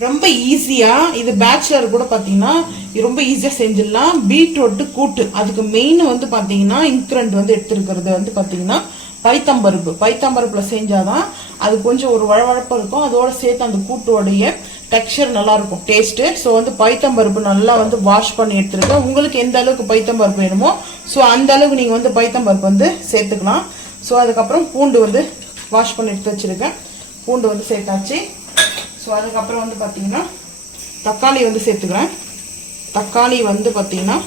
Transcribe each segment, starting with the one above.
ரொம்ப ஈஸியா இது பேச்சுலர் கூட பாத்தீங்கன்னா ரொம்ப ஈஸியா செஞ்சிடலாம். பீட்ரூட் கூட்டு. அதுக்கு மெயின் வந்து பாத்தீங்கன்னா இன்க்ரண்ட் வந்து எடுத்திருக்கிறது வந்து பாத்தீங்கன்னா பைத்தம்பருப்பு பைத்தம்பருப்புல செஞ்சாதான் அது கொஞ்சம் ஒரு வழவழப்பு இருக்கும். அதோட சேர்த்து அந்த கூட்டோடைய டெக்ஸ்சர் நல்லா இருக்கும் டேஸ்ட்டு ஸோ வந்து பைத்தம்பருப்பு நல்லா வந்து வாஷ் பண்ணி எடுத்துருக்கேன் உங்களுக்கு எந்த அளவுக்கு பைத்தம்பருப்பு வேணுமோ ஸோ அந்த அளவுக்கு நீங்கள் வந்து பைத்தம்பருப்பு வந்து சேர்த்துக்கலாம். ஸோ அதுக்கப்புறம் பூண்டு வந்து வாஷ் பண்ணி எடுத்து வச்சிருக்கேன் பூண்டு வந்து சேர்த்தாச்சு. ஸோ அதுக்கப்புறம் வந்து பார்த்தீங்கன்னா தக்காளி வந்து சேர்த்துக்கிறேன். தக்காளி வந்து பார்த்தீங்கன்னா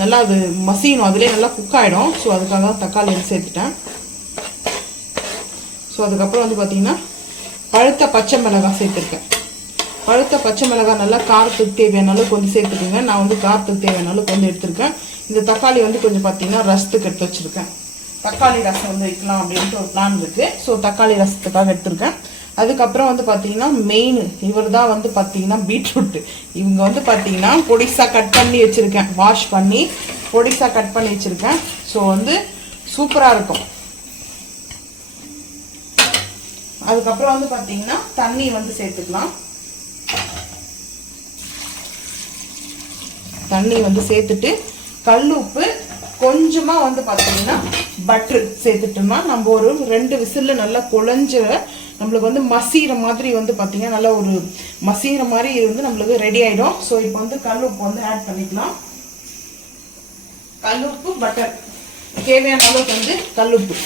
நல்லா அது மசியணும். அதுலேயே நல்லா குக் ஆகிடும் ஸோ அதுக்காக தான் தக்காளி வந்து சேர்த்துட்டேன். ஸோ அதுக்கப்புறம் வந்து பார்த்தீங்கன்னா பழுத்த பச்சை மிளகாய் சேர்த்துருக்கேன். பழுத்த பச்சை மிளகாய் நல்லா காரத்துக்கு தேவையான அளவுக்கு வந்து நான் வந்து காரத்துக்கு தேவையான அளவுக்கு வந்து எடுத்திருக்கேன். இந்த தக்காளி வந்து கொஞ்சம் பார்த்தீங்கன்னா ரசத்துக்கு எடுத்து வச்சுருக்கேன். தக்காளி ரசம் வந்து வைக்கலாம் அப்படின்ட்டு ஒரு பிளான் இருக்குது ஸோ தக்காளி ரசத்துக்காக எடுத்திருக்கேன். அதுக்கப்புறம் வந்து பார்த்தீங்கன்னா மெயின் இவர் தான் வந்து பார்த்தீங்கன்னா பீட்ரூட் இவங்க வந்து பார்த்தீங்கன்னா பொடிசாக கட் பண்ணி வச்சுருக்கேன். வாஷ் பண்ணி பொடிசாக கட் பண்ணி வச்சுருக்கேன். ஸோ வந்து சூப்பராக இருக்கும். அதுக்கப்புறம் வந்து பார்த்தீங்கன்னா தண்ணி வந்து சேர்த்துக்கலாம். தண்ணி வந்து சேர்த்துட்டு கல் உப்பு கொஞ்சமாக வந்து பார்த்தீங்கன்னா பட்ரு சேர்த்துட்டோம்னா நம்ம ஒரு ரெண்டு விசிலில் நல்லா குழஞ்ச நம்மளுக்கு வந்து மசிகிற மாதிரி வந்து பார்த்தீங்கன்னா நல்லா ஒரு மசிகிற மாதிரி இது வந்து நம்மளுக்கு ரெடி ஆகிடும் ஸோ இப்போ வந்து கல் உப்பு வந்து ஆட் பண்ணிக்கலாம். கல் உப்பு பட்டர் தேவையான அளவுக்கு வந்து கல் உப்பு.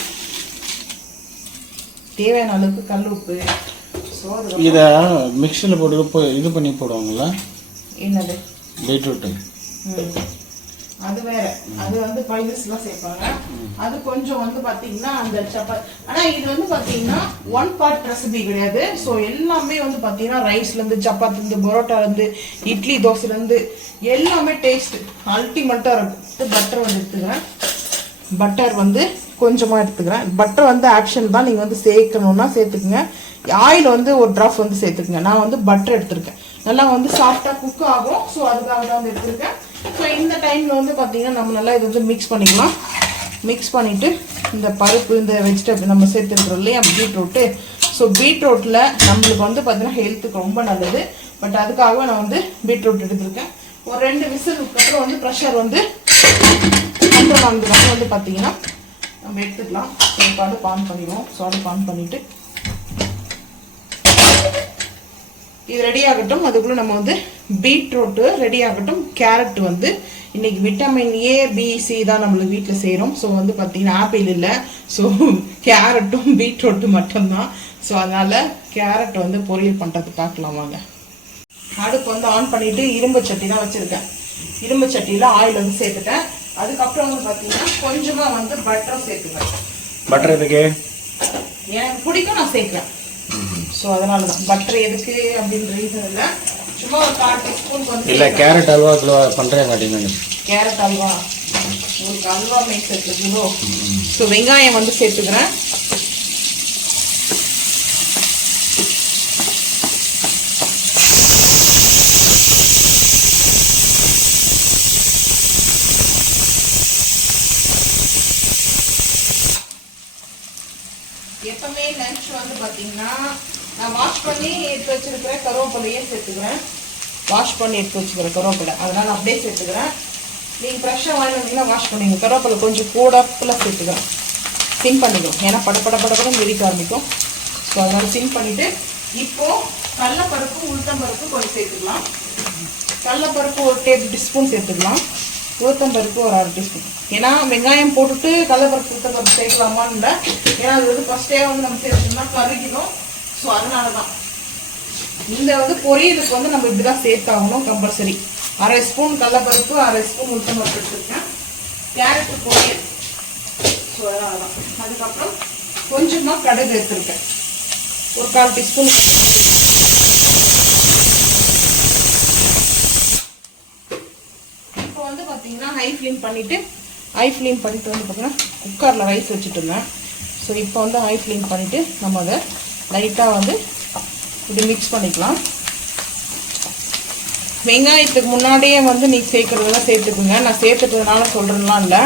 தேவையான அளவுக்கு கல் உப்பு. இதை மிக்சியில் போட்டு இது பண்ணி போடுவாங்கல்ல? என்னது? பீட்ரூட்டு. அது வேற. அது வந்து பைசஸ்லாம் சேர்ப்பாங்க. அது கொஞ்சம் வந்து பாத்தீங்கன்னா அந்த சப்பாத்தி ஆனா இது வந்து பாத்தீங்கன்னா ஒன் பார்ட் ரெசிபி கிடையாது. ஸோ எல்லாமே வந்து பாத்தீங்கன்னா ரைஸ்ல இருந்து சப்பாத்தி இருந்து இருந்து இட்லி தோசைல இருந்து எல்லாமே டேஸ்ட் அல்டிமேட்டா இருக்கும். பட்டர் வந்து எடுத்துக்கிறேன். பட்டர் வந்து கொஞ்சமா எடுத்துக்கிறேன். பட்டர் வந்து ஆப்ஷன் தான் நீங்க வந்து சேர்க்கணும்னா சேர்த்துக்குங்க. ஆயில் வந்து ஒரு ட்ராப் வந்து சேர்த்துக்குங்க. நான் வந்து பட்டர் எடுத்திருக்கேன். நல்லா வந்து சாஃப்டா குக் ஆகும். ஸோ அதுக்காக தான் வந்து எடுத்திருக்கேன். ஸோ இந்த டைமில் வந்து பார்த்திங்கன்னா நம்ம நல்லா இது வந்து மிக்ஸ் பண்ணிக்கலாம். மிக்ஸ் பண்ணிவிட்டு இந்த பருப்பு இந்த வெஜிடபிள் நம்ம சேர்த்துருக்குறோம் இல்லையா? பீட்ரூட்டு ஸோ பீட்ரூட்டில் நம்மளுக்கு வந்து பார்த்திங்கன்னா ஹெல்த்துக்கு ரொம்ப நல்லது. பட் அதுக்காக நான் வந்து பீட்ரூட் எடுத்திருக்கேன். ஒரு ரெண்டு விசிலுக்கு அப்புறம் வந்து ப்ரெஷர் வந்து கண்ட்ரோல் ஆனதுக்கப்புறம் வந்து பார்த்தீங்கன்னா நம்ம எடுத்துக்கலாம். ஸோ இப்போ அடுப்பு ஆன் பண்ணிடுவோம். ஸோ அடுப்பு ஆன் பண்ணிவிட்டு இது ரெடி ஆகட்டும். அதுக்குள்ள நம்ம வந்து பீட்ரூட்டு ரெடி ஆகட்டும். கேரட் வந்து இன்னைக்கு விட்டமின் ஏ பி சி தான் நம்மளுக்கு வீட்டில் செய்கிறோம் ஸோ வந்து பார்த்தீங்கன்னா ஆப்பிள் இல்லை. ஸோ கேரட்டும் பீட்ரூட்டும் மட்டும்தான். ஸோ அதனால கேரட் வந்து பொரியல் பண்ணுறது பார்க்கலாம் வாங்க. அடுப்பு வந்து ஆன் பண்ணிட்டு இரும்பு சட்டி தான் வச்சிருக்கேன். இரும்பு சட்டியில் ஆயில் வந்து சேர்த்துட்டேன். அதுக்கப்புறம் வந்து பார்த்தீங்கன்னா கொஞ்சமாக வந்து பட்டர் சேர்த்துக்கிறேன் பட்டர் எதுக்கு? எனக்கு பிடிக்கும் நான் சேர்க்கிறேன். ஸோ அதனால தான் பட்டர் எதுக்கு அப்படின்ற ரீசன் இல்லை. சும்மா ஒரு கால் டீஸ்பூன் வந்து இல்லை கேரட் அல்வா கிலோ பண்ணுறேன் மாட்டேங்க கேரட் அல்வா. உங்களுக்கு அல்வா மிக்ஸ் எடுத்துக்கிறதோ ஸோ வெங்காயம் வந்து சேர்த்துக்கிறேன் எப்பவுமே லஞ்ச் வந்து பார்த்தீங்கன்னா நான் வாஷ் பண்ணி எடுத்து வச்சிருக்கிற கருவேப்பிலையே சேர்த்துக்கிறேன். வாஷ் பண்ணி எடுத்து வச்சுக்கிறேன் கருவேப்பிலை. அதனால் அப்படியே சேர்த்துக்கிறேன். நீங்கள் ஃப்ரெஷ்ஷாக வாங்கி வந்தீங்கன்னா வாஷ் பண்ணிங்க கருவேப்பிலை கொஞ்சம் கூடப்பில் சேர்த்துக்கிறேன். சிம் பண்ணிடும் ஏன்னா பட பட படப்படம் விரிக்க ஆரம்பிக்கும். ஸோ அதனால் சிம் பண்ணிவிட்டு இப்போது கடலப்பருப்பு உளுத்தம்பருப்பு கொஞ்சம் சேர்த்துக்கலாம். கடலப்பருப்பு ஒரு டேபிள் டீஸ்பூன் சேர்த்துக்கலாம். உளுத்தம்பருப்பு ஒரு அரை டீஸ்பூன் ஏன்னா வெங்காயம் போட்டுட்டு கடலப்பருப்பு உளுத்தம்பருப்பு சேர்க்கலாமான்னு ஏன்னா அது வந்து ஃபஸ்ட்டே வந்து நம்ம சேர்த்துனா கருகிடும். ஸோ அதனால தான் இந்த வந்து பொரியலுக்கு வந்து நம்ம இப்படி தான் சேர்த்தாகணும் கம்பல்சரி அரை ஸ்பூன் கடலப்பருப்பு அரை ஸ்பூன் உளுத்தம்பருப்பு எடுத்துருக்கேன். கேரட்டு பொரியல். ஸோ அதுக்கப்புறம் கொஞ்சமாக கடுகு எடுத்துருக்கேன். ஒரு கால் டீஸ்பூன் இப்போ வந்து பார்த்தீங்கன்னா ஹை ஃப்ளேம் பண்ணிவிட்டு ஹை ஃப்ளேம் பண்ணிட்டு வந்து பார்த்தீங்கன்னா குக்கரில் ரைஸ் வச்சுட்டு இருந்தேன். ஸோ இப்போ வந்து ஹை ஃப்ளேம் பண்ணிவிட்டு நம்ம அதை லைட்டாக வந்து இது மிக்ஸ் பண்ணிக்கலாம். வெங்காயத்துக்கு முன்னாடியே வந்து நீ சேர்க்குறதெல்லாம் சேர்த்துக்குங்க. நான் சேர்த்துக்கிறதுனால சொல்கிறேன்லாம் இல்லை.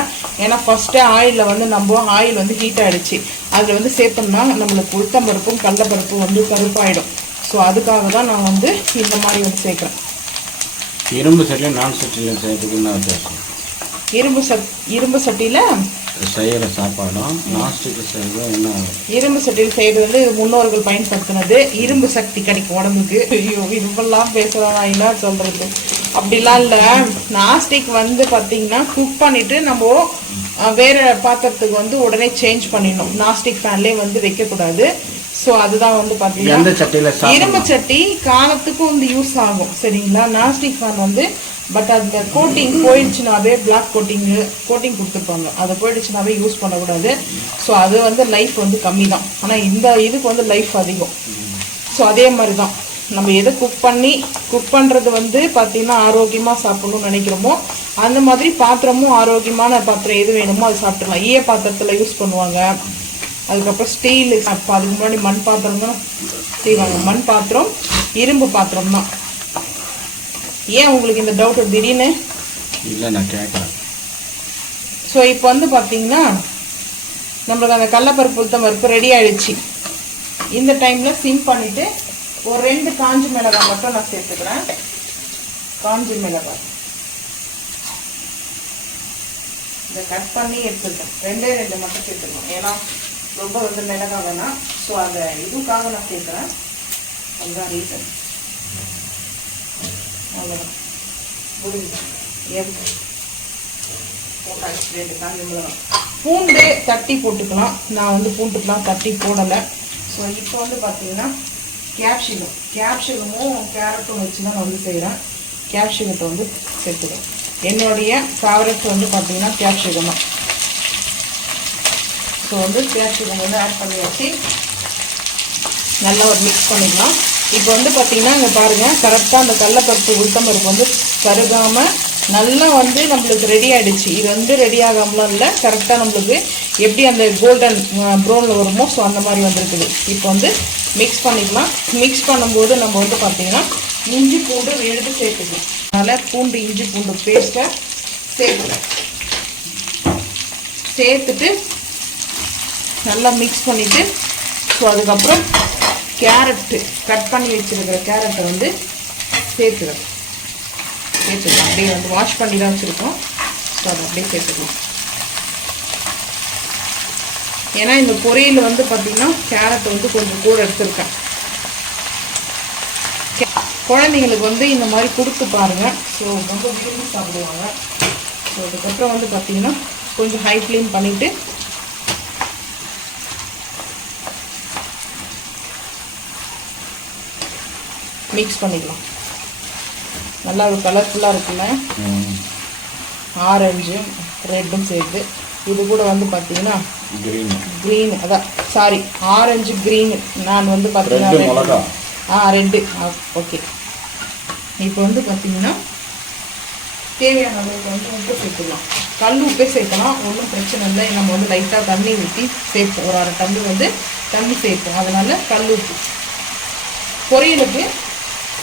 ஏன்னா ஃபஸ்ட்டே ஆயிலில் வந்து நம்ம ஆயில் வந்து ஹீட் ஆகிடுச்சு அதில் வந்து சேர்த்தோம்னா நம்மளுக்கு உளுத்தம்பருப்பும் கடலப்பருப்பும் வந்து கருப்பாயிடும். ஸோ அதுக்காக தான் நான் வந்து இந்த மாதிரி வந்து சேர்க்குறேன். இரும்பு சட்டியில் நான் சட்டியில் செய்யறதுக்கு என்ன வித்தியாசம் இரும்பு சட் இரும்பு சட்டியில் செய்கிற சாப்பாடும் நான்ஸ்டிக்கில் செய்யறதும் என்ன? இரும்பு சட்டியில் செய்கிறது வந்து முன்னோர்கள் பயன்படுத்தினது இரும்பு சக்தி கிடைக்கும் உடம்புக்கு. ஐயோ இரும்பெல்லாம் பேசுகிறோம் நான் என்ன சொல்கிறது அப்படிலாம் இல்லை. நாஸ்டிக் வந்து பார்த்தீங்கன்னா குக் பண்ணிட்டு நம்ம வேற பாத்திரத்துக்கு வந்து உடனே சேஞ்ச் பண்ணிடணும். நாஸ்டிக் ஃபேன்லேயே வந்து வைக்கக்கூடாது. ஸோ அதுதான் வந்து பார்த்தீங்கன்னா இரும்பு சட்டி காலத்துக்கும் வந்து யூஸ் ஆகும். சரிங்களா? நாஸ்டிக் ஃபேன் வந்து பட் அந்த கோட்டிங் போயிடுச்சுனாவே பிளாக் கோட்டிங் கோட்டிங் கொடுத்துருப்பாங்க. அது போயிடுச்சுனாவே யூஸ் பண்ணக்கூடாது. ஸோ அது வந்து லைஃப் வந்து கம்மி தான் ஆனால் இந்த இதுக்கு வந்து லைஃப் அதிகம். ஸோ அதே மாதிரி தான் நம்ம எதை குக் பண்ணி குக் பண்ணுறது வந்து பார்த்திங்கன்னா ஆரோக்கியமாக சாப்பிடணும்னு நினைக்கிறோமோ அந்த மாதிரி பாத்திரமும் ஆரோக்கியமான பாத்திரம் எது வேணுமோ அது சாப்பிட்டுக்கலாம். ஈய பாத்திரத்தில் யூஸ் பண்ணுவாங்க. அதுக்கப்புறம் ஸ்டீல் அதுக்கு முன்னாடி மண் பாத்திரம் தான். செய்வாங்க மண் பாத்திரம் இரும்பு பாத்திரம் தான். ஏன் உங்களுக்கு இந்த டவுட் திடீர்னு? இல்லை நான் கேட்குறேன் ஸோ இப்போ வந்து பார்த்தீங்கன்னா நம்மளுக்கு அந்த கடலப்பருப்பு உளுத்தம் பருப்பு ரெடி ஆயிடுச்சு. இந்த டைமில் சிம் பண்ணிவிட்டு ஒரு ரெண்டு காஞ்சி மிளகாய் மட்டும் நான் சேர்த்துக்கிறேன். காஞ்சி மிளகாய். இதை கட் பண்ணி எடுத்துருக்கேன் ரெண்டே ரெண்டு மட்டும் சேர்த்துக்கணும். ஏன்னா ரொம்ப வந்து மிளகாய் வேணாம். ஸோ அந்த இதுக்காக நான் சேர்க்குறேன். அதுதான் ரீசன் அவ்வளோதான் முடிஞ்சு போட்டாச்சு ரெண்டு மிளகாய் பூண்டு தட்டி போட்டுக்கலாம். நான் வந்து பூண்டுக்கெலாம் தட்டி போடலை. ஸோ இப்போ வந்து பார்த்தீங்கன்னா கேப்சிகம் கேப்சிகமும் கேரட்டும் வச்சு தான் நான் வந்து செய்கிறேன் கேப்சிகத்தை வந்து சேர்த்துக்கிறேன். என்னுடைய ஃபேவரட் வந்து பார்த்தீங்கன்னா கேப்சிகம் தான். ஸோ வந்து கேப்சிகம் வந்து ஆட் பண்ணியாச்சு. நல்லா ஒரு மிக்ஸ் பண்ணிக்கலாம். இப்போ வந்து பார்த்தீங்கன்னா இங்கே பாருங்கள் கரெக்டாக அந்த கடலப்பருப்பு உளுத்தம்பருப்பு வந்து கருகாமல் நல்லா வந்து நம்மளுக்கு ரெடி ஆகிடுச்சு இது வந்து ரெடி ஆகாமலாம் இல்லை கரெக்டாக நம்மளுக்கு எப்படி அந்த கோல்டன் ப்ரௌனில் வருமோ ஸோ அந்த மாதிரி வந்துருக்குது. இப்போ வந்து மிக்ஸ் பண்ணிக்கலாம். மிக்ஸ் பண்ணும்போது நம்ம வந்து பார்த்திங்கன்னா இஞ்சி பூண்டு எடுத்து சேர்த்துக்கலாம். அதனால் பூண்டு இஞ்சி பூண்டு பேஸ்ட்டை சேர்த்துக்கலாம். சேர்த்துட்டு நல்லா மிக்ஸ் பண்ணிவிட்டு ஸோ அதுக்கப்புறம் கேரட்டு கட் பண்ணி வச்சுருக்கிற கேரட்டை வந்து சேர்த்துக்கலாம் சேர்த்துக்கலாம். அப்படியே வந்து வாஷ் பண்ணி தான் வச்சுருக்கோம். ஸோ அதை அப்படியே சேர்த்துக்கலாம். ஏன்னா இந்த பொரியல் வந்து பார்த்திங்கன்னா கேரட் வந்து கொஞ்சம் கூட எடுத்துருக்கேன். கே- குழந்தைங்களுக்கு வந்து இந்த மாதிரி கொடுத்து பாருங்கள் ஸோ ரொம்ப விரும்பி சாப்பிடுவாங்க. ஸோ அதுக்கப்புறம் வந்து பார்த்திங்கன்னா கொஞ்சம் ஹை ஃப்ளேம் பண்ணிவிட்டு மிக்ஸ் பண்ணிக்கலாம். நல்லா ஒரு கலர்ஃபுல்லாக இருக்குல்ல ஆரஞ்சு ரெட்டும் சேர்த்து. இது கூட வந்து பார்த்தீங்கன்னா கிரீன் அதான் சாரி ஆரஞ்சு க்ரீன் நான் வந்து பார்த்தீங்கன்னா ஆ ரெட்டு ஓகே இப்போ வந்து பார்த்தீங்கன்னா தேவையான அளவுக்கு வந்து உப்பு சேர்த்துக்கலாம். கல் உப்பே சேர்க்கலாம் ஒன்றும் பிரச்சனை இல்லை. நம்ம வந்து லைட்டாக தண்ணி ஊற்றி சேர்ப்போம். ஒரு அரை டம்ளர் வந்து தண்ணி சேர்ப்போம். அதனால கல் உப்பு. பொரியலுக்கு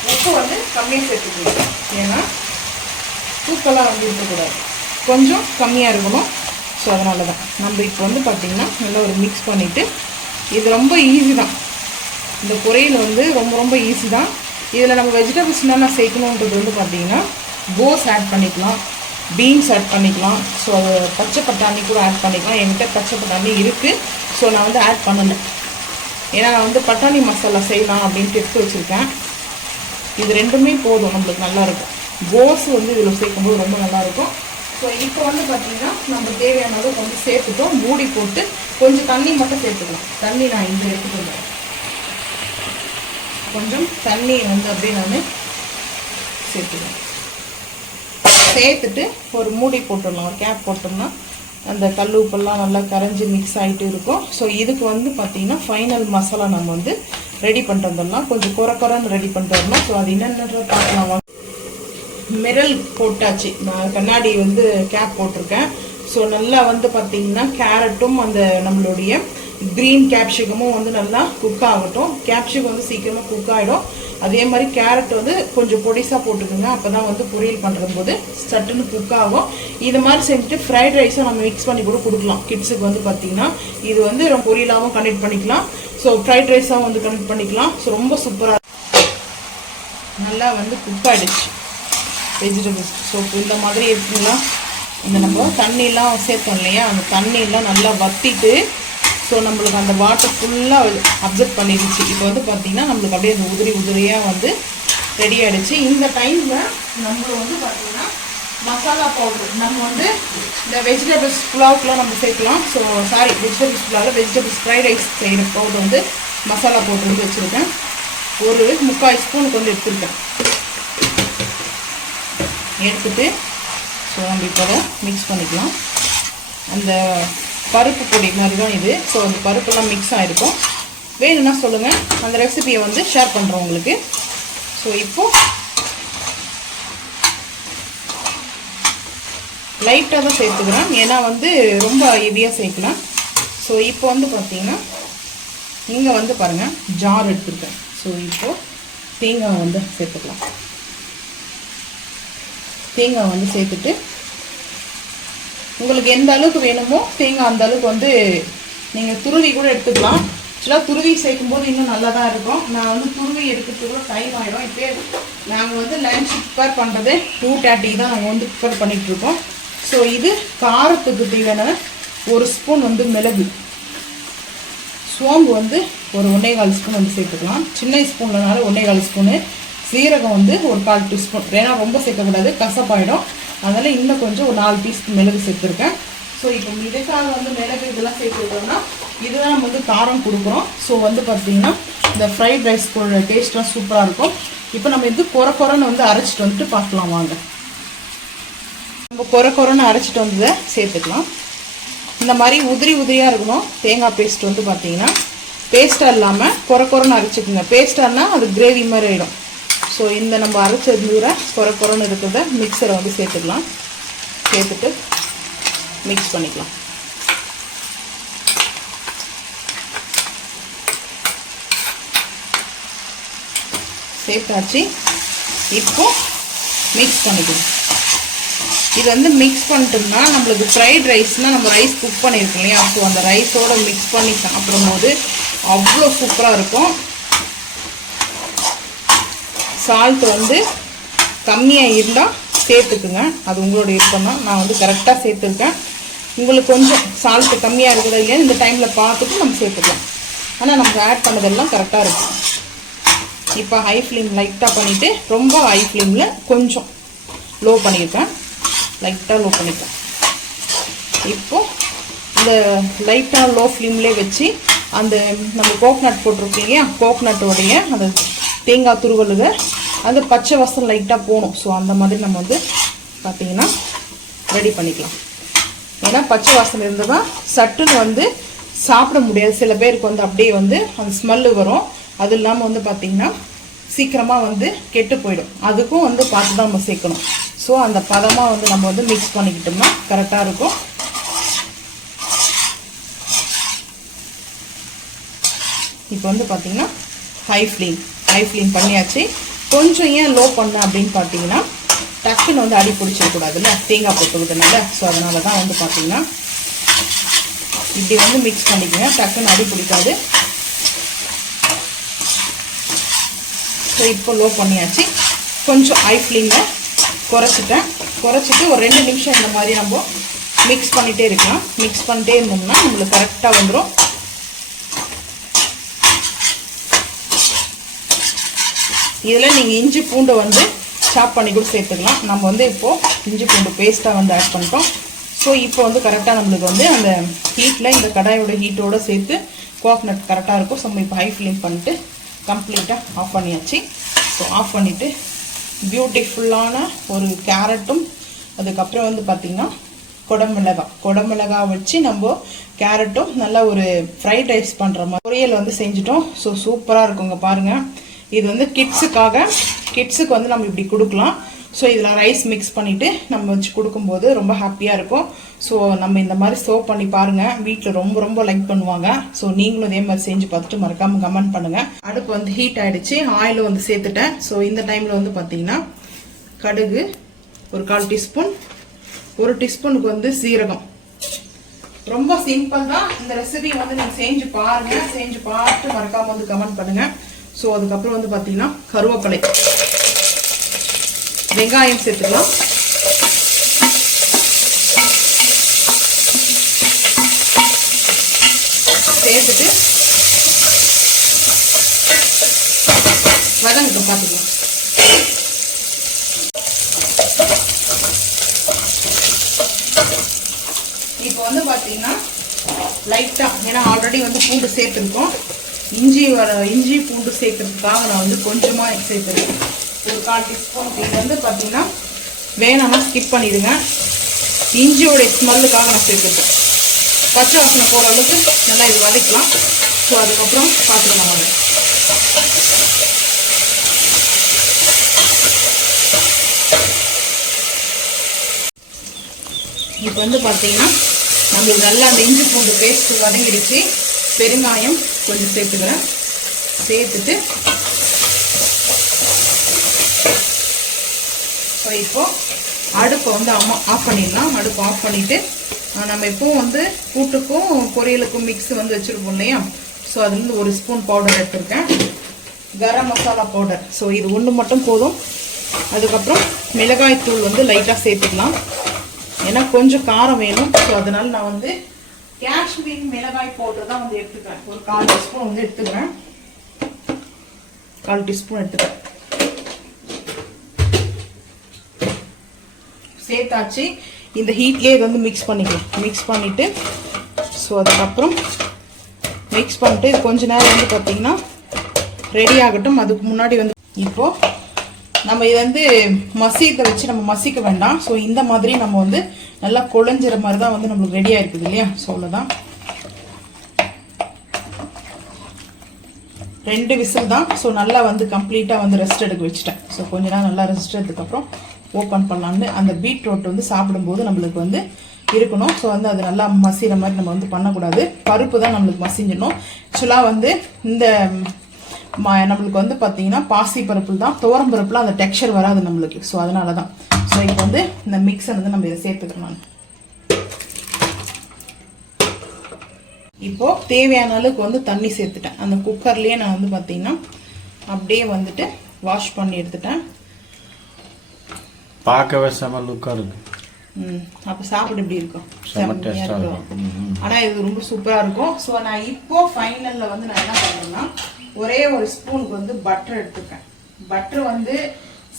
உப்பு வந்து கம்மியாக சேர்த்துக்கணும். ஏன்னா தூக்கெல்லாம் வந்து இருக்கக்கூடாது. கொஞ்சம் கம்மியாக இருக்கணும். ஸோ அதனால தான் நம்ம இப்போ வந்து பார்த்திங்கன்னா நல்லா ஒரு மிக்ஸ் பண்ணிவிட்டு இது ரொம்ப ஈஸி தான். இந்த பொரியல் வந்து ரொம்ப ரொம்ப ஈஸி தான். இதில் நம்ம வெஜிடபிள்ஸ் என்னென்ன சேர்க்கணுன்றது வந்து பார்த்திங்கன்னா கோஸ் ஆட் பண்ணிக்கலாம். பீன்ஸ் ஆட் பண்ணிக்கலாம். ஸோ அது பச்சை பட்டாணி கூட ஆட் பண்ணிக்கலாம். என்கிட்ட பச்சை பட்டாணி இருக்குது ஸோ நான் வந்து ஆட் பண்ணலை. ஏன்னா நான் வந்து பட்டாணி மசாலா செய்யலாம் அப்படின்ட்டு எடுத்து வச்சுருக்கேன். இது ரெண்டுமே போதும் நம்மளுக்கு நல்லா இருக்கும் கோஸ் வந்து இதில் சேர்க்கும்போது ரொம்ப நல்லா இருக்கும் ஸோ இப்போ வந்து பார்த்திங்கன்னா நம்ம தேவையான கொஞ்சம் வந்து சேர்த்துட்டோம். மூடி போட்டு கொஞ்சம் தண்ணி மட்டும் சேர்த்துக்கலாம். தண்ணி நான் இந்த எடுத்துட்டு வந்துடுறேன். கொஞ்சம் தண்ணி வந்து அப்படியே நான் சேர்த்துக்கலாம் சேர்த்துட்டு ஒரு மூடி போட்டுடலாம். ஒரு கேப் போட்டோம்னா அந்த கல் உப்பெல்லாம் நல்லா கரைஞ்சி மிக்ஸ் ஆகிட்டு இருக்கும். ஸோ இதுக்கு வந்து பார்த்திங்கன்னா ஃபைனல் மசாலா நம்ம வந்து ரெடி பண்ணிட்டு கொஞ்சம் குறை குறைன்னு ரெடி பண்ணிட்டு வரணும். ஸோ அது என்னென்ன பார்க்கலாம். மிரல் போட்டாச்சு. நான் கண்ணாடி வந்து கேப் போட்டிருக்கேன். ஸோ நல்லா வந்து பார்த்தீங்கன்னா கேரட்டும் அந்த நம்மளுடைய க்ரீன் கேப்சிகமும் வந்து நல்லா குக் ஆகட்டும். கேப்சிகம் வந்து சீக்கிரமாக குக் ஆகிடும் அதே மாதிரி கேரட் வந்து கொஞ்சம் பொடிசாக போட்டுக்கோங்க. அப்போ தான் வந்து பொரியல் பண்ணுறது போது சட்டுன்னு குக் ஆகும். இது மாதிரி செஞ்சுட்டு ஃப்ரைட் ரைஸும் நம்ம மிக்ஸ் பண்ணி கூட கொடுக்கலாம். கிட்ஸுக்கு வந்து பார்த்திங்கன்னா இது வந்து ரொம்ப பொரியலாகவும் கனெக்ட் பண்ணிக்கலாம். ஸோ ஃப்ரைட் ரைஸாகவும் வந்து கனெக்ட் பண்ணிக்கலாம். ஸோ ரொம்ப சூப்பராக நல்லா வந்து குக் வெஜிடபிள்ஸ் ஸோ இந்த மாதிரி இருக்குங்களா? இந்த நம்ம தண்ணியெலாம் சேர்த்தோம் இல்லையா? அந்த தண்ணியெல்லாம் நல்லா வத்திட்டு ஸோ நம்மளுக்கு அந்த வாட்டர் ஃபுல்லாக அப்சர்வ் பண்ணிடுச்சு. இப்போ வந்து பார்த்திங்கன்னா நம்மளுக்கு அப்படியே அந்த உதிரி உதிரியாக வந்து ரெடி ஆகிடுச்சு இந்த டைமில் நம்ம வந்து பார்த்திங்கன்னா மசாலா பவுடர் நம்ம வந்து இந்த வெஜிடபிள்ஸ் புலாவுக்குலாம் நம்ம சேர்க்கலாம். ஸோ சாரி வெஜிடபிள்ஸ் புலாவில் வெஜிடபிள்ஸ் ஃப்ரைட் ரைஸ் செய்கிற பவுடர் வந்து மசாலா பவுடர் வந்து வச்சுருக்கேன். ஒரு முக்கால் ஸ்பூனுக்கு வந்து எடுத்துருக்கேன். எடுத்துட்டு ஸோ நம்ம இப்போ மிக்ஸ் பண்ணிக்கலாம். அந்த பருப்பு பொடி மாதிரி தான் இது. ஸோ அந்த பருப்பெல்லாம் மிக்ஸ் ஆகிருக்கும் வேணும்னா சொல்லுங்கள் அந்த ரெசிபியை வந்து ஷேர் பண்ணுறோம் உங்களுக்கு. ஸோ இப்போது லைட்டாக தான் சேர்த்துக்கிறேன். ஏன்னா வந்து ரொம்ப ஹெவியாக சேர்க்கலாம். ஸோ இப்போ வந்து பார்த்தீங்கன்னா இங்கே வந்து பாருங்கள் ஜார் எடுத்துருக்கேன். ஸோ இப்போது தேங்காய் வந்து சேர்த்துக்கலாம். தேங்காய் வந்து சேர்த்துட்டு உங்களுக்கு எந்த அளவுக்கு வேணுமோ தேங்காய் அந்த அளவுக்கு வந்து நீங்கள் துருவி கூட எடுத்துக்கலாம். ஆக்சுவலாக துருவி சேர்க்கும்போது இன்னும் நல்லா தான் இருக்கும். நான் வந்து துருவி எடுக்கிறதுக்குள்ள டைம் ஆகிடும் இப்போ நாங்கள் வந்து லஞ்ச் ப்ரிப்பேர் பண்ணுறது டூ தேர்ட்டி தான் நாங்கள் வந்து ப்ரிப்பேர் பண்ணிகிட்ருக்கோம் ஸோ இது காரத்துக்கு தேவையான ஒரு ஸ்பூன் வந்து மிளகு. சோம்பு வந்து ஒரு ஒன்றே கால் ஸ்பூன் வந்து சேர்த்துக்கலாம். சின்ன ஸ்பூன்லனால ஒன்றே கால் ஸ்பூனு சீரகம் வந்து ஒரு கால் டீஸ்பூன் ஏன்னா ரொம்ப சேர்க்கக்கூடாது கசப்பாயிடும். அதனால் இன்னும் கொஞ்சம் ஒரு நாலு டீஸ்பூன் மிளகு சேர்த்துருக்கேன். ஸோ இப்போ இதுக்காக வந்து மிளகு இதெல்லாம் சேர்த்துக்கிட்டோம்னா இதுதான் நம்ம வந்து காரம் கொடுக்குறோம். ஸோ வந்து பார்த்தீங்கன்னா இந்த ஃப்ரைட் ரைஸ் டேஸ்ட்லாம் சூப்பராக இருக்கும். இப்போ நம்ம இது குறை குறைன்னு வந்து அரைச்சிட்டு வந்துட்டு பார்க்கலாம் வாங்க. நம்ம குறை குறைன்னு அரைச்சிட்டு வந்ததை சேர்த்துக்கலாம். இந்த மாதிரி உதிரி உதிரியாக இருக்கணும். தேங்காய் பேஸ்ட் வந்து பார்த்தீங்கன்னா பேஸ்ட்டாக இல்லாமல் குறை குறைன்னு அரைச்சிக்கோங்க. பேஸ்டானா அது கிரேவி மாதிரி ஆகிடும் ஸோ இந்த நம்ம அரைச்சது தூர குறை குறைன்னு இருக்கிறத மிக்சரை வந்து சேர்த்துக்கலாம். சேர்த்துட்டு மிக்ஸ் பண்ணிக்கலாம். சேர்த்தாச்சு. இப்போ மிக்ஸ் பண்ணிக்கலாம். இது வந்து மிக்ஸ் பண்ணிட்டோம்னா நம்மளுக்கு ஃப்ரைட் ரைஸ்னால் நம்ம ரைஸ் குக் பண்ணியிருக்கோம் இல்லையா? ஸோ அந்த ரைஸோட மிக்ஸ் பண்ணி சாப்பிடும்போது அவ்வளோ சூப்பராக இருக்கும். சால்ட் வந்து கம்மியாக இருந்தால் சேர்த்துக்குங்க. அது உங்களோட விருப்பம் தான். நான் வந்து கரெக்டாக சேர்த்துருக்கேன். உங்களுக்கு கொஞ்சம் சால்ட்டு கம்மியாக இருக்கிறது இல்லையா? இந்த டைமில் பார்த்துட்டு நம்ம சேர்த்துக்கலாம். ஆனால் நமக்கு ஆட் பண்ணதெல்லாம் கரெக்டாக இருக்கும். இப்போ ஹை ஃப்ளேம் லைட்டாக பண்ணிவிட்டு ரொம்ப ஹை ஃப்ளேமில் கொஞ்சம் லோ பண்ணியிருக்கேன். லைட்டாக லோ பண்ணிப்போம். இப்போது இந்த லைட்டாக லோ ஃப்ளேம்லேயே வச்சு அந்த நம்ம கோக்னட் போட்டிருக்கீங்க கோக்னட்டோடைய அந்த தேங்காய் துருவலுக அந்த பச்சை வாசம் லைட்டாக போகணும். ஸோ அந்த மாதிரி நம்ம வந்து பார்த்தீங்கன்னா ரெடி பண்ணிக்கலாம். ஏன்னா பச்சை வாசனை இருந்தால் தான் சட்டுன்னு வந்து சாப்பிட முடியாது. சில பேருக்கு வந்து அப்படியே வந்து அந்த ஸ்மெல்லு வரும். அது இல்லாமல் வந்து பார்த்திங்கன்னா சீக்கிரமாக வந்து கெட்டு போயிடும். அதுக்கும் வந்து பார்த்து தான் நம்ம சேர்க்கணும். ஸோ அந்த பதமாக வந்து நம்ம வந்து மிக்ஸ் பண்ணிக்கிட்டோம்னா கரெக்டாக இருக்கும். இப்போ வந்து பார்த்தீங்கன்னா ஹை ஃப்ளேம் ஹை ஃப்ளேம் பண்ணியாச்சு. கொஞ்சம் ஏன் லோ பண்ண அப்படின்னு பார்த்தீங்கன்னா டக்குன்னு வந்து அடி பிடிச்சிடக்கூடாதுல்ல தேங்காய் போட்டுக்கிறதுனால ஸோ அதனால தான் வந்து பார்த்தீங்கன்னா இப்படி வந்து மிக்ஸ் பண்ணிக்கங்க. டக்குன்னு அடி பிடிக்காது. ஸோ இப்போ லோ பண்ணியாச்சு. கொஞ்சம் ஹை ஃப்ளேமில் குறைச்சிட்டேன். குறைச்சிட்டு ஒரு ரெண்டு நிமிஷம் இந்த மாதிரி நம்ம மிக்ஸ் பண்ணிகிட்டே இருக்கலாம். மிக்ஸ் பண்ணிட்டே இருந்தோம்னா நம்மளுக்கு கரெக்டாக வந்துடும் இதில் நீங்கள் இஞ்சி பூண்டை வந்து சாப் பண்ணி கூட சேர்த்துக்கலாம். நம்ம வந்து இப்போது இஞ்சி பூண்டு பேஸ்ட்டாக வந்து ஆட் பண்ணிட்டோம். ஸோ இப்போ வந்து கரெக்டாக நம்மளுக்கு வந்து அந்த ஹீட்டில் இந்த கடாயோட ஹீட்டோட சேர்த்து கோக்னட் கரெக்டாக இருக்கும். ஸோ நம்ம இப்போ ஹை ஃப்ளேம் பண்ணிட்டு கம்ப்ளீட்டாக ஆஃப் பண்ணியாச்சு. ஸோ ஆஃப் பண்ணிவிட்டு பியூட்டிஃபுல்லான ஒரு கேரட்டும் அதுக்கப்புறம் வந்து பார்த்திங்கன்னா குடமிளகா கொடமிளகா வச்சு நம்ம கேரட்டும் நல்லா ஒரு ஃப்ரைட் ரைஸ் பண்ணுற மாதிரி பொரியல் வந்து செஞ்சுட்டோம். ஸோ சூப்பராக இருக்குங்க பாருங்கள் இது வந்து கிட்ஸுக்காக கிட்ஸுக்கு வந்து நம்ம இப்படி கொடுக்கலாம். ஸோ இதில் ரைஸ் மிக்ஸ் பண்ணிவிட்டு நம்ம வச்சு கொடுக்கும்போது ரொம்ப ஹாப்பியாக இருக்கும். ஸோ நம்ம இந்த மாதிரி சர்வ் பண்ணி பாருங்கள் வீட்டில் ரொம்ப ரொம்ப லைக் பண்ணுவாங்க. ஸோ நீங்களும் இதே மாதிரி செஞ்சு பார்த்துட்டு மறக்காமல் கமெண்ட் பண்ணுங்கள் அடுப்பு வந்து ஹீட் ஆகிடுச்சு ஆயிலும் வந்து சேர்த்துட்டேன். ஸோ இந்த டைமில் வந்து பார்த்தீங்கன்னா கடுகு ஒரு கால் டீஸ்பூன் ஒரு டீஸ்பூனுக்கு வந்து சீரகம். ரொம்ப சிம்பிள் தான். இந்த ரெசிபி வந்து நீங்கள் செஞ்சு பாருங்கள் செஞ்சு பார்த்து மறக்காமல் வந்து கமெண்ட் பண்ணுங்கள் ஸோ அதுக்கப்புறம் வந்து பார்த்தீங்கன்னா கருவேப்பிலை. வெங்காயம் சேர்த்துக்கலாம். சேர்த்துட்டு வதங்கட்டும் பார்த்துக்கலாம். இப்போ வந்து பார்த்தீங்கன்னா லைட்டாக ஏன்னா ஆல்ரெடி வந்து பூண்டு சேர்த்துருக்கோம். இஞ்சி வர இஞ்சி பூண்டு சேர்க்கறதுக்காக நான் வந்து கொஞ்சமாக சேர்த்துருக்கேன். ஒரு கால் டீஸ்பூன். இது வந்து பார்த்தீங்கன்னா வேணாம்னா ஸ்கிப் பண்ணிடுங்க. இஞ்சியோடைய ஸ்மெல்லுக்காக நான் சேர்த்துருக்கேன் பச்சை வாசனை போகிற அளவுக்கு நல்லா இது வதக்கலாம். ஸோ அதுக்கப்புறம் பார்த்துக்கலாம் வாங்க இப்போ வந்து பார்த்தீங்கன்னா நம்மளுக்கு நல்லா அந்த இஞ்சி பூண்டு பேஸ்ட் வதங்கிடுச்சு. பெருங்காயம் கொஞ்சம் சேர்த்துக்கிறேன். சேர்த்துட்டு ஸோ இப்போ அடுப்பை வந்து அம்மா ஆஃப் பண்ணிடலாம். அடுப்பு ஆஃப் பண்ணிவிட்டு நம்ம எப்பவும் வந்து கூட்டுக்கும் பொரியலுக்கும் மிக்ஸ் வந்து வச்சுருப்போம் இல்லையா? ஸோ அதுலேருந்து ஒரு ஸ்பூன் பவுடர் எடுத்திருக்கேன். கரம் மசாலா பவுடர் ஸோ இது ஒன்று மட்டும் போதும். அதுக்கப்புறம் மிளகாய் தூள் வந்து லைட்டாக சேர்த்துக்கலாம். ஏன்னா கொஞ்சம் காரம் வேணும். ஸோ அதனால் நான் வந்து காஷ்மீர் மிளகாய் பவுடர் தான் வந்து எடுத்துக்கிறேன். ஒரு கால் டீஸ்பூன் வந்து எடுத்துக்கிறேன். கால் டீஸ்பூன் எடுத்துக்கிறேன். சேர்த்தாச்சு. இந்த ஹீட்லேயே இது வந்து மிக்ஸ் பண்ணிக்கலாம் மிக்ஸ் பண்ணிவிட்டு ஸோ அதுக்கப்புறம் மிக்ஸ் பண்ணிட்டு கொஞ்ச நேரம் வந்து பார்த்தீங்கன்னா ரெடி ஆகட்டும். அதுக்கு முன்னாடி வந்து இப்போது நம்ம இதை வந்து மசியத்தை வச்சு நம்ம மசிக்க வேண்டாம். ஸோ இந்த மாதிரி நம்ம வந்து நல்லா குழஞ்சிற மாதிரி தான் வந்து நம்மளுக்கு ரெடியாக இருக்குது இல்லையா? ஸோ அவ்வளோதான் ரெண்டு விசில் தான். ஸோ நல்லா வந்து கம்ப்ளீட்டாக வந்து ரெஸ்ட் எடுக்க வச்சுட்டேன். ஸோ கொஞ்ச நேரம் நல்லா ரெஸ்ட் எடுத்ததுக்கப்புறம் ஓப்பன் பண்ணலான்னு அந்த பீட்ரூட் வந்து சாப்பிடும்போது நம்மளுக்கு வந்து இருக்கணும். ஸோ வந்து அது நல்லா மசிகிற மாதிரி நம்ம வந்து பண்ணக்கூடாது. பருப்பு தான் நம்மளுக்கு மசிஞ்சிடணும். ஆக்சுவலாக வந்து இந்த நம்மளுக்கு வந்து பார்த்தீங்கன்னா பாசி பருப்பு தான். துவரம் பருப்புலாம் அந்த டெக்ஸ்சர் வராது நம்மளுக்கு. ஸோ அதனால தான் ஸோ இப்போ வந்து இந்த மிக்சர் வந்து நம்ம இதை சேர்த்துக்கலாம் இப்போ தேவையான அளவுக்கு வந்து தண்ணி சேர்த்துட்டேன். அந்த குக்கர்லேயே நான் வந்து பார்த்தீங்கன்னா அப்படியே வந்துட்டு வாஷ் பண்ணி எடுத்துட்டேன். பார்க்கவே செம லுக்காக இருக்கு. ம் அப்போ சாப்பிட எப்படி இருக்கும்? செம செம்மையா டேஸ்டாக இருக்கும். இருக்கும். ம். ஆனா இது ரொம்ப சூப்பரா இருக்கும். ஸோ நான் இப்போ ஃபைனல்ல வந்து நான் என்ன பண்ணேன்னா ஒரே ஒரு ஸ்பூனுக்கு வந்து பட்டர் எடுத்துப்பேன். பட்டர் வந்து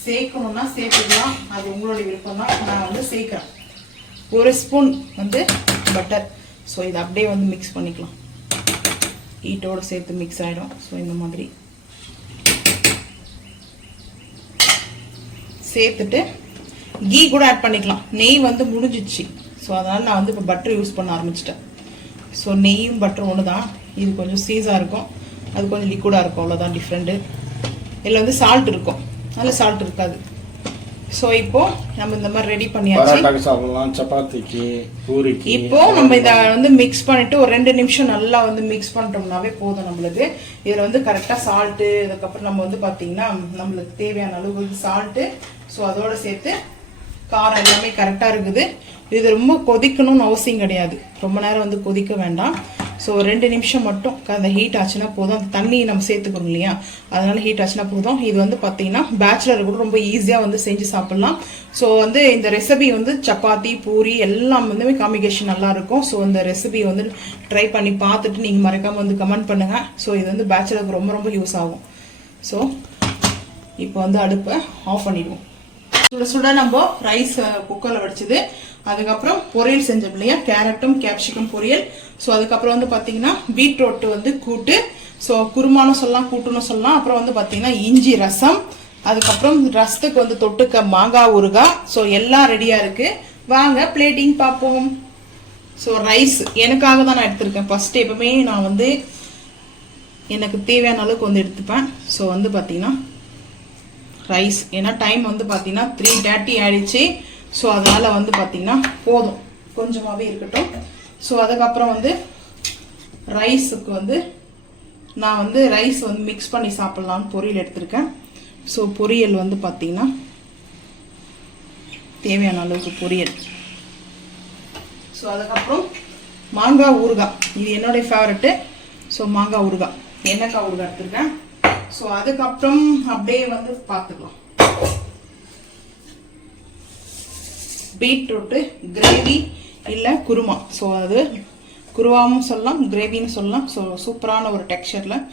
சேர்க்கணும்னா சேர்த்துக்கலாம். அது உங்களுடைய விருப்பம் தான். நான் வந்து சேர்க்குறேன். ஒரு ஸ்பூன் வந்து பட்டர் ஸோ இதை அப்படியே வந்து மிக்ஸ் பண்ணிக்கலாம். ஈட்டோட சேர்த்து மிக்ஸ் ஆயிடும். ஸோ இந்த மாதிரி. சேர்த்துட்டு கீ கூட ஆட் பண்ணிக்கலாம். நெய் வந்து முடிஞ்சிச்சு. ஸோ அதனால் நான் வந்து இப்போ பட்டர் யூஸ் பண்ண ஆரம்பிச்சிட்டேன். ஸோ நெய்யும் பட்டர் ஒன்று தான் இது கொஞ்சம் சீஸாக இருக்கும். அது கொஞ்சம் லிக்விடாக இருக்கும். அவ்வளோதான் டிஃப்ரெண்ட்டு இதில் வந்து சால்ட் இருக்கும். அதில் சால்ட் இருக்காது. ஸோ இப்போ நம்ம இந்த மாதிரி ரெடி பண்ணியாச்சு. சாப்பிடலாம். சப்பாத்திக்கு பூரிக்கு இப்போ நம்ம இதை வந்து மிக்ஸ் பண்ணிட்டு ஒரு ரெண்டு நிமிஷம் நல்லா வந்து மிக்ஸ் பண்ணிட்டோம்னாவே போதும் நம்மளுக்கு. இதில் வந்து கரெக்டாக சால்ட்டு அதுக்கப்புறம் நம்ம வந்து பார்த்தீங்கன்னா நம்மளுக்கு தேவையான அளவுக்கு சால்ட்டு ஸோ அதோட சேர்த்து காரம் எல்லாமே கரெக்டாக இருக்குது. இது ரொம்ப கொதிக்கணும்னு அவசியம் கிடையாது. ரொம்ப நேரம் வந்து கொதிக்க வேண்டாம். ஸோ ரெண்டு நிமிஷம் மட்டும் அந்த ஹீட் ஆச்சுன்னா போதும். அந்த தண்ணி நம்ம சேர்த்துக்கணும் இல்லையா? அதனால ஹீட் ஆச்சுன்னா போதும். இது வந்து பார்த்தீங்கன்னா பேச்சுலர் கூட ரொம்ப ஈஸியாக வந்து செஞ்சு சாப்பிட்லாம். ஸோ வந்து இந்த ரெசிபி வந்து சப்பாத்தி பூரி எல்லாம் வந்து காம்பினேஷன் நல்லாயிருக்கும் ஸோ இந்த ரெசிபி வந்து ட்ரை பண்ணி பார்த்துட்டு நீங்கள் மறக்காமல் வந்து கமெண்ட் பண்ணுங்கள் ஸோ இது வந்து பேச்சுலருக்கு ரொம்ப ரொம்ப யூஸ் ஆகும். ஸோ இப்போ வந்து அடுப்பை ஆஃப் பண்ணிடுவோம். சுட சுட நம்ம ரைஸ் குக்கரில் வடிச்சது. அதுக்கப்புறம் பொரியல் செஞ்சோம் இல்லையா? கேரட்டும் கேப்சிகம் பொரியல். ஸோ அதுக்கப்புறம் வந்து பார்த்தீங்கன்னா பீட்ரூட் வந்து கூட்டு. ஸோ குருமானும் சொல்லலாம் கூட்டுன்னு சொல்லலாம். அப்புறம் வந்து பார்த்தீங்கன்னா இஞ்சி ரசம். அதுக்கப்புறம் ரசத்துக்கு வந்து தொட்டுக்க மாங்காய் ஊறுகாய். ஸோ எல்லாம் ரெடியாக இருக்குது வாங்க பிளேட்டிங் பார்ப்போம். ஸோ ரைஸ் எனக்காக தான் நான் எடுத்திருக்கேன். ஃபஸ்ட்டு எப்பவுமே நான் வந்து எனக்கு தேவையான அளவுக்கு வந்து எடுத்துப்பேன். ஸோ வந்து பார்த்தீங்கன்னா ரைஸ் ஏன்னா டைம் வந்து பார்த்தீங்கன்னா த்ரீ தேர்ட்டி ஆயிடுச்சு. ஸோ அதனால் வந்து பார்த்தீங்கன்னா போதும். கொஞ்சமாகவே இருக்கட்டும். ஸோ அதுக்கப்புறம் வந்து ரைஸுக்கு வந்து நான் வந்து ரைஸ் வந்து மிக்ஸ் பண்ணி சாப்பிட்லான்னு பொரியல் எடுத்திருக்கேன். ஸோ பொரியல் வந்து பார்த்தீங்கன்னா தேவையான அளவுக்கு பொரியல். ஸோ அதுக்கப்புறம் மாங்காய் ஊறுகாய். இது என்னுடைய ஃபேவரெட்டு ஸோ மாங்காய் ஊறுகாய். என்னக்காய் ஊறுகாய் எடுத்திருக்கேன்? ஸோ அதுக்கப்புறம் அப்படியே வந்து பார்த்துக்கலாம். பீட்ரூட்டு கிரேவி இல்லை குருமா. ஸோ அது குருவாவும் சொல்லலாம் கிரேவின்னு சொல்லலாம். ஸோ சூப்பரான ஒரு டெக்ஸ்டரில்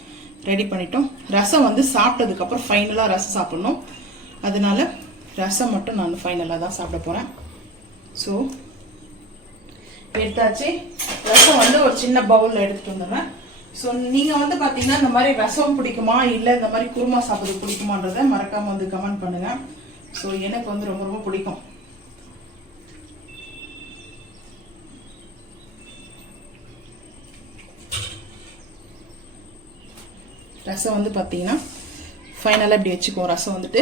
ரெடி பண்ணிட்டோம். ரசம் வந்து சாப்பிட்டதுக்கப்புறம் ஃபைனலாக ரசம் சாப்பிடணும். அதனால ரசம் மட்டும் நான் ஃபைனலாக தான் சாப்பிட போகிறேன் ஸோ எடுத்தாச்சு. ரசம் வந்து ஒரு சின்ன பவுலில் எடுத்துட்டு வந்துடுறேன். ஸோ நீங்கள் வந்து பார்த்தீங்கன்னா இந்த மாதிரி ரசம் பிடிக்குமா? இல்லை இந்த மாதிரி குருமா சாப்பிட்றது பிடிக்குமான்றத மறக்காமல் வந்து கமெண்ட் பண்ணுங்கள் ஸோ எனக்கு வந்து ரொம்ப ரொம்ப பிடிக்கும். ரசம் வந்து பார்த்தீங்கன்னா ஃபைனலாக இப்படி வச்சுக்குவோம். ரசம் வந்துட்டு.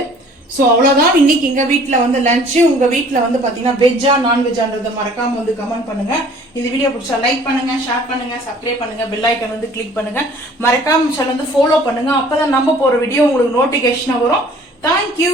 ஸோ அவ்வளோதான் இன்னைக்கு எங்கள் வீட்டில் வந்து லஞ்சு உங்கள் வீட்டில் வந்து பார்த்தீங்கன்னா வெஜ்ஜா நான்வெஜ்ஜான்றதை மறக்காம வந்து கமெண்ட் பண்ணுங்க. இந்த வீடியோ பிடிச்சா லைக் பண்ணுங்க ஷேர் பண்ணுங்க சப்ஸ்கிரைப் பண்ணுங்க பெல் ஐக்கன் வந்து கிளிக் பண்ணுங்க. மறக்காம சேனல் வந்து ஃபாலோ பண்ணுங்க. அப்பதான் நம்ம போற வீடியோ உங்களுக்கு நோட்டிஃபிகேஷன் வரும். தேங்க்யூ